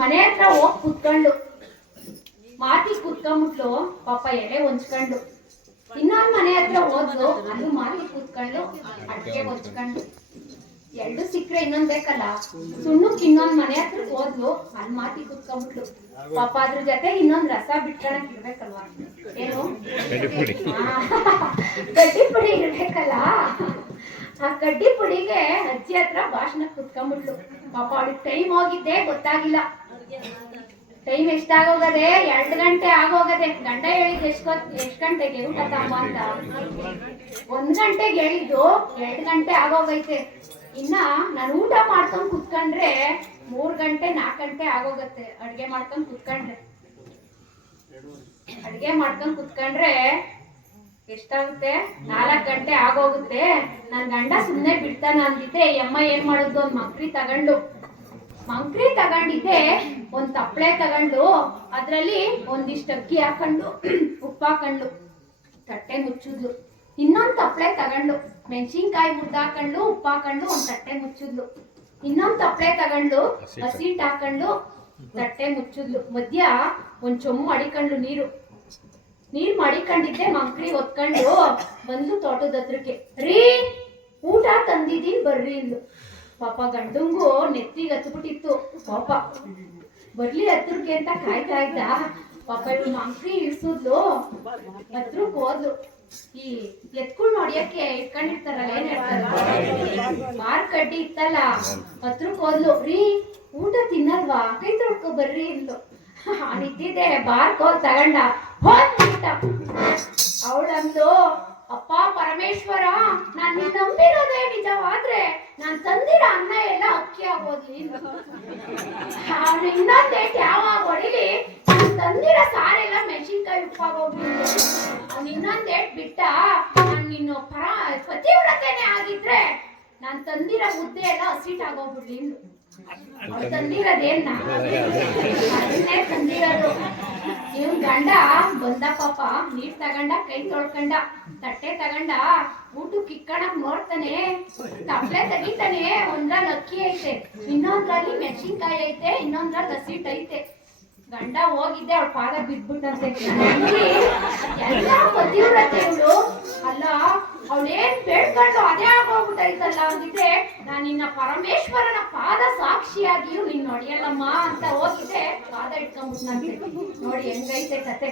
ಮನೆ ಹತ್ರ ಹೋಗಿ ಕುತ್ಕೊಂಡು ಮಾತಿ ಕುತ್ಕೊಂಡ್ಬಿಟ್ಲು. ಪಾಪ ಎಲೆ ಹೊಂಚ್ಕೊಂಡು ಇನ್ನೊಂದ್ ಮನೆ ಹತ್ರ ಹೋದ್ಲು, ಅದು ಮಾತಿ ಕುತ್ಕೊಂಡು ಅಡ್ಗೆ ಹೊಂಚ್ಕೊಂಡು. ಎರಡು ಸಿಕ್ಕ್ರೆ ಇನ್ನೊಂದ್ ಬೇಕಲ್ಲ, ಸುಣ್ಣಕ್ ಇನ್ನೊಂದ್ ಮನೆ ಹತ್ರ ಹೋದ್ಲು, ಅಲ್ಲಿ ಮಾತಿ ಕುತ್ಕೊಂಡ್ಬಿಟ್ಲು. ಪಾಪ ಅದ್ರ ಜೊತೆ ಇನ್ನೊಂದ್ ರಸ ಬಿಟ್ಕೊಳಕ್ ಇರ್ಬೇಕಲ್ವಾ, ಏನು ಕಡ್ಡಿ ಪುಡಿ ಇರ್ಬೇಕಲ್ಲ. ಆ ಕಡ್ಡಿ ಪುಡಿಗೆ ಅಜ್ಜಿ ಹತ್ರ ಭಾಷಣ ಕುತ್ಕೊಂಡ್ಬಿಟ್ಲು. ಪಾಪ ಅವಳಿಗೆ ಟೈಮ್ ಹೋಗಿದ್ದೆ ಗೊತ್ತಾಗಿಲ್ಲ. ಟೈಮ್ ಎಷ್ಟಾಗೋಗದೆ, 2 ಗಂಟೆ ಆಗೋಗದೆ. ಗಂಡ ಹೇಳಿದ್ದು ಎಷ್ಟ್ ಗಂಟೆಗೆ ಊಟ ತಮ್ಮ ಅಂತ, 1 ಗಂಟೆಗೆ ಹೇಳಿದ್ದು 2 ಗಂಟೆ ಆಗೋಗೈತೆ. ಇನ್ನ ನಾನು ಊಟ ಮಾಡ್ಕೊಂಡ್ ಕುತ್ಕೊಂಡ್ರೆ 3 ಗಂಟೆ 4 ಗಂಟೆ ಆಗೋಗತ್ತೆ. ಅಡ್ಗೆ ಮಾಡ್ಕೊಂಡ್ ಕುತ್ಕೊಂಡ್ರೆ ಎಷ್ಟಾಗುತ್ತೆ, 4 ಗಂಟೆ ಆಗೋಗುತ್ತೆ. ನನ್ ಗಂಡ ಸುಮ್ನೆ ಬಿಡ್ತಾನ ಅಂದಿದ್ದೆ. ಅಮ್ಮ ಏನ್ ಮಾಡುದು, ಒಂದ್ ಮಂಕ್ರಿ ತಗೊಂಡಿದ್ದೆ, ಒಂದ್ ತಪ್ಪಳೆ ತಗೊಂಡು ಅದ್ರಲ್ಲಿ ಒಂದಿಷ್ಟು ಅಕ್ಕಿ ಹಾಕೊಂಡು ಉಪ್ಪು ಹಾಕೊಂಡು ತಟ್ಟೆ ಮುಚ್ಚಿದ್ಲು. ಇನ್ನೊಂದ್ ತಪ್ಪಳೆ ತಗೊಂಡು ಮೆಣಸಿನ್ಕಾಯಿ ಮುರ್ದಾಕೊಂಡು ಉಪ್ಪು ಹಾಕೊಂಡು ಒಂದ್ ತಟ್ಟೆ ಮುಚ್ಚಿದ್ಲು. ಇನ್ನೊಂದ್ ತಪ್ಪಳೆ ತಗೊಂಡು ಹಸಿಟ್ಟು ಹಾಕೊಂಡು ತಟ್ಟೆ ಮುಚ್ಚಿದ್ಲು. ಮಧ್ಯ ಒಂದ್ ಚೊಂಬು ಮಡಿಕೊಂಡು ನೀರು ಮಡಿಕೊಂಡಿದ್ದೆ. ಮಂಕ್ರಿ ಹೊತ್ಕೊಂಡು ಬಂದು ತೋಟದ ಹತ್ರಕ್ಕೆ, ರೀ ಊಟ ತಂದಿದೀನಿ ಬರ್ರಿ ಇಲ್ಲು. ಪಾಪ ಗಂಡಂಗು ನೆತ್ತಿಗೆ ಹತ್ಬಿಟ್ಟಿತ್ತು. ಪಾಪ ಬರ್ಲಿ ಹತ್ರಕ್ಕೆ ಅಂತ ಕಾಯ್ತಾ ಇದ್ದ. ಪಾಪ ಇವ್ರು ಮಂಕ್ರಿ ಇಳಿಸಿದ್ಲು, ಹತ್ರಕ್ಕೆ ಹೋದ್ಲು. ಈ ಎತ್ಕೊಂಡು ನೋಡಿಯಕ್ಕೆ ಇಟ್ಕೊಂಡಿರ್ತಾರಲ್ಲ, ಏನ್ ಹೇಳ್ತಾರ, ಮಾರ್ ಕಡ್ಡಿ ಇತ್ತಲ್ಲ, ಹತ್ರಕ್ಕೆ ಹೋದ್ಲು. ರೀ ಊಟ ತಿನ್ನಲ್ವಾ, ಕೈ ತೊಳ್ಕೊ ಬರ್ರಿ ಇಲ್ಲು. ನಿಂತಿದ್ದೆ, ಬಾರ್ಕೋಲ್ ತಗೊಂಡ ಹೋಗ್ಬಿಟ್ಟ. ಅವಳಂದು, ಅಪ್ಪ ಪರಮೇಶ್ವರ, ನಾನ್ ನಿನ್ ನಂಬಿರೋದೇ ನಿಜವಾದ್ರೆ ನಾನ್ ತಂದಿರ ಅನ್ನ ಎಲ್ಲ ಅಕ್ಕಿ ಆಗೋದ್ಲಿ. ಅವ್ನು ಇನ್ನೊಂದೇಟ್ ಯಾವಾಗ ಹೊಡಿಲಿ, ನಾನ್ ತಂದಿರ ಸಾರೆಲ್ಲ ಮೆಣಸಿನ್ಕಾಯಿ ಉಪ್ಪಾಗೋಗ್ಲಿ. ಅವ್ನು ಇನ್ನೊಂದೇಟ್ ಬಿಟ್ಟ, ನಾನ್ ನಿನ್ನ ಪತಿವ್ರತೆನೆ ಆಗಿದ್ರೆ ನಾನ್ ತಂದಿರ ಮುದ್ದೆ ಎಲ್ಲ ಹಸಿಟ್ಟಾಗೋಗ್ಬಿಡ್ಲಿ. ಅವ್ರು ತಂದಿರೋದೇನ, ಅದನ್ನೇ ತಂದಿರೋದು. ಇವ್ನ್ ಗಂಡ ಬಂದ, ಪಾಪ ನೀರ್ ತಗೊಂಡ, ಕೈ ತೊಳ್ಕೊಂಡ, ತಟ್ಟೆ ತಗೊಂಡ, ಊಟಕ್ಕೆ ಇಕ್ಕಣಕ್ ನೋಡ್ತಾನೆ. ತಪ್ಪಲೆ ತೆಗಿತಾನೆ. ಒಂದ್ರಲ್ಲಿ ಅಕ್ಕಿ ಐತೆ, ಇನ್ನೊಂದ್ರಲ್ಲಿ ಮೆಣಸಿನ್ಕಾಯಿ ಐತೆ, ಇನ್ನೊಂದ್ರಲ್ಲಿ ಹಸಿಟ್ ಐತೆ. ಗಂಡ ಹೋಗಿದ್ದೆ, ಅವಳ ಪಾದ ಬಿದ್ಬಿಟ್ಟಂತೆ. ಎಲ್ಲ ಪತಿವ್ರತೆ ಇವಳು ಅಲ್ಲ. ಅವಳೇನ್ ಬೇಡ್ಕೊಂಡು ಅದೇ ಆಗೋಗ್ಬಿಟ್ಟೈತಲ್ಲ ಅಂದಿದ್ರೆ, ನಾನು ನಿನ್ನ ಪರಮೇಶ್ವರನ ಪಾದ ಸಾಕ್ಷಿಯಾಗಿಯೂ ನೀನ್ ನೋಡಿಯಲ್ಲಮ್ಮ ಅಂತ ಹೋಗಿದ್ದೆ. ಪಾದ ಇಟ್ಕೊಂಡ್ಬಿಟ್ನಂತೆ. ನೋಡಿ ಹೆಂಗೈತೆ ಕತೆ.